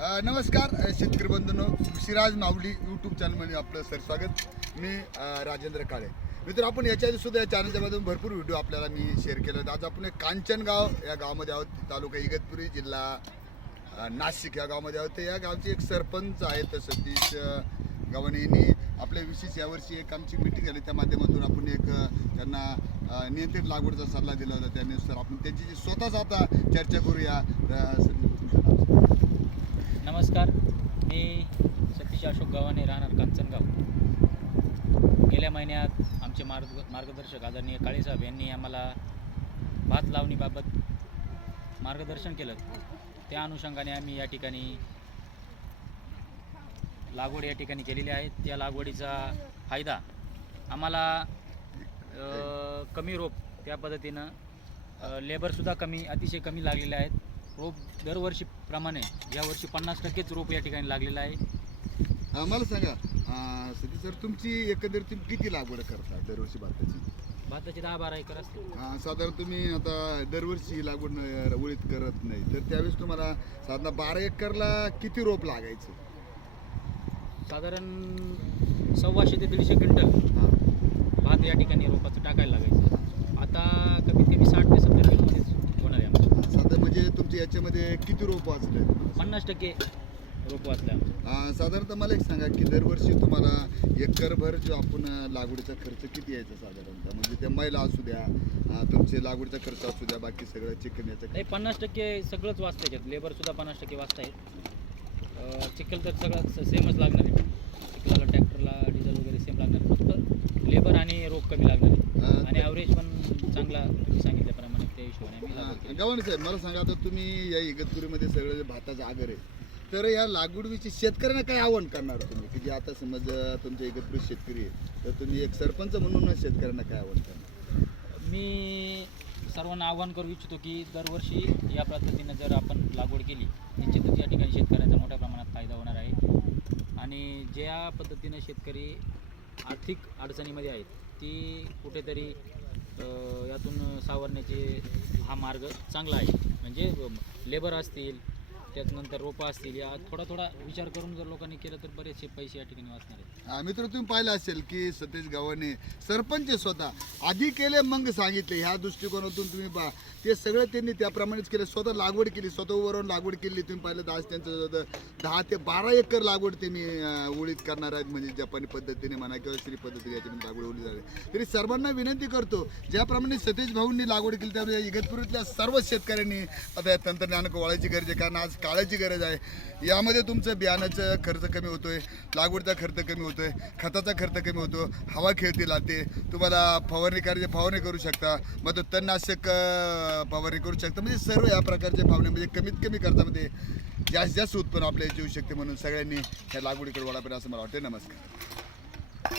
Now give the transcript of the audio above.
नमस्कार शेतकरी बंधूंनो. शिराज माऊली यूट्यूब चॅनलमध्ये आपलं सर स्वागत. मी राजेंद्र काळे. मित्र आपण याच्या आधी सुद्धा या चॅनलच्या मधून भरपूर व्हिडिओ आपल्याला मी शेअर केला आज आपण एक कांचनगाव या गावामध्ये आहोत. तालुका इगतपुरी जिल्हा नाशिक या गावामध्ये आहोत. या गावचे एक सरपंच आहेत सतीश अ, गव्हाणे यांनी आपल्या विशेष यावर्षी एक आमची मिटिंग झाली. त्या माध्यमातून आपण एक त्यांना नियंत्रित लागवडचा सल्ला दिला होता. त्यानुसार आपण त्यांची जी स्वतःच आता चर्चा करूया अ, सर, तुमचं नाव सांगा. नमस्कार मी सतीश अशोक गव्हाणे राहणार कांचनगाव. गेल्या महिन्यात आमचे मार्ग मार्गदर्शक आदरणीय काळेसाहेब यांनी आम्हाला भात लावणीबाबत मार्गदर्शन केलं. त्या अनुषंगाने आम्ही या ठिकाणी लागवड या ठिकाणी केलेली आहे. त्या लागवडीचा फायदा आम्हाला कमी रोप त्या पद्धतीनं लेबरसुद्धा कमी अतिशय कमी लागलेले आहेत. रोप दरवर्षीप्रमाणे यावर्षी पन्नास टक्केच रोप या ठिकाणी लागलेलं आहे. अ, मला सांगा अ, सतीश सर तुमची एकंदरीत तुम्ही किती लागवड करता दरवर्षी भाताची? भाताचे दहा बारा एकर असते. अ, साधारण तुम्ही आता दरवर्षी ही लागवड न- उडीद करत नाही. तर त्यावेळेस तुम्हाला साधारण बारा एकरला किती रोप लागायचं? साधारण सव्वाशे ते दीडशे क्विंटल हा. भात या ठिकाणी रोपाचं टाकायला लागायचं. आता कमीत कमी साठ ते सत्तर किलोमध्येच होणार आहे आमचं. साधारण म्हणजे तुमच्या याच्यामध्ये किती रोप वाचले पन्नास टक्के. रोप वाचलं आहे आमचं अ, साधारणतः मला एक सांगा की दरवर्षी तुम्हाला एकरभर जो आपण लागवडीचा खर्च किती यायचा साधारणतः? म्हणजे त्या मैला असू द्या तुमचे लागवडीचा खर्च असू द्या बाकी सगळं चिकन याचा पन्नास टक्के सगळंच वाचतं याच्यात लेबरसुद्धा पन्नास टक्के वाचत आहेत चिखल तर सगळं सेमच लागणार आहे. चिखलाला ट्रॅक्टरला डिझेल वगैरे सेम लागणार. फक्त लेबर आणि रोप कमी लागणार आहे. आणि ॲव्हरेज पण चांगला तुम्ही सांगितल्याप्रमाणे त्या हिशोबाने. गव्हाणे साहेब मला सांगा आता तुम्ही या इगतपुरीमध्ये सगळं जे भाताचं आगर आहे तर या लागवडीची शेतकऱ्यांना काय आव्हान करणार तुम्ही? की जे आता समज तुमच्या इगतपुरी शेतकरी आहे तर तुम्ही एक सरपंच म्हणून शेतकऱ्यांना काय आव्हान करणार? मी सर्वांना आव्हान करू इच्छितो की दरवर्षी या पद्धतीनं जर आपण लागवड केली निश्चितच या ठिकाणी शेतकऱ्यांचा मोठ्या प्रमाणात फायदा होणार आहे. आणि ज्या पद्धतीनं शेतकरी आर्थिक अडचणीमध्ये आहेत ती कुठेतरी यातून सावरण्याचे हा मार्ग चांगला आहे. म्हणजे लेबर असतील त्याच्यानंतर रोपं असतील या थोडा थोडा विचार करून जर लोकांनी केलं तर बरेचसे पैसे या ठिकाणी वाचणार आहेत. हा, मित्र तुम्ही पाहिलं असेल की सतीश गव्हाणे सरपंच स्वतः. आधी केले मग सांगितले. ह्या दृष्टिकोनातून तुम्ही पहा. ते सगळं त्यांनी त्याप्रमाणेच केलं. स्वतः लागवड केली. स्वतः उभारून लागवड केली. तुम्ही पाहिलं तर आज त्यांचं जवळ दहा ते बारा एकर लागवड त्यांनी अं, करणार आहेत. म्हणजे जपानी पद्धतीने म्हणा किंवा श्री पद्धतीने याच्यामध्ये लागवड उडी झाली. तरी सर्वांना विनंती करतो ज्याप्रमाणे सतीश भाऊंनी लागवड केली त्यामुळे इगतपुरीतल्या सर्व शेतकऱ्यांनी आता या तंत्रज्ञानाकडे वळायची गरज आहे. कारण आज काळाची गरज आहे. यामध्ये तुमचं बियाणाचं खर्च कमी होतोय लागवडचा खर्च कमी होतोय खताचा खर्च कमी होतो हवा खेळती लागते. तुम्हाला फवारणी करायची फवारणी करू शकता. मग तो तणनाशक फवारणी करू शकता. म्हणजे सर्व या प्रकारचे फवारणी म्हणजे कमीत कमी खर्चामध्ये जास्त जास्त उत्पन्न आपल्या येऊ शकते म्हणून सगळ्यांनी ह्या लागवडीकडे वळापर्यंत असं मला वाटते नमस्कार.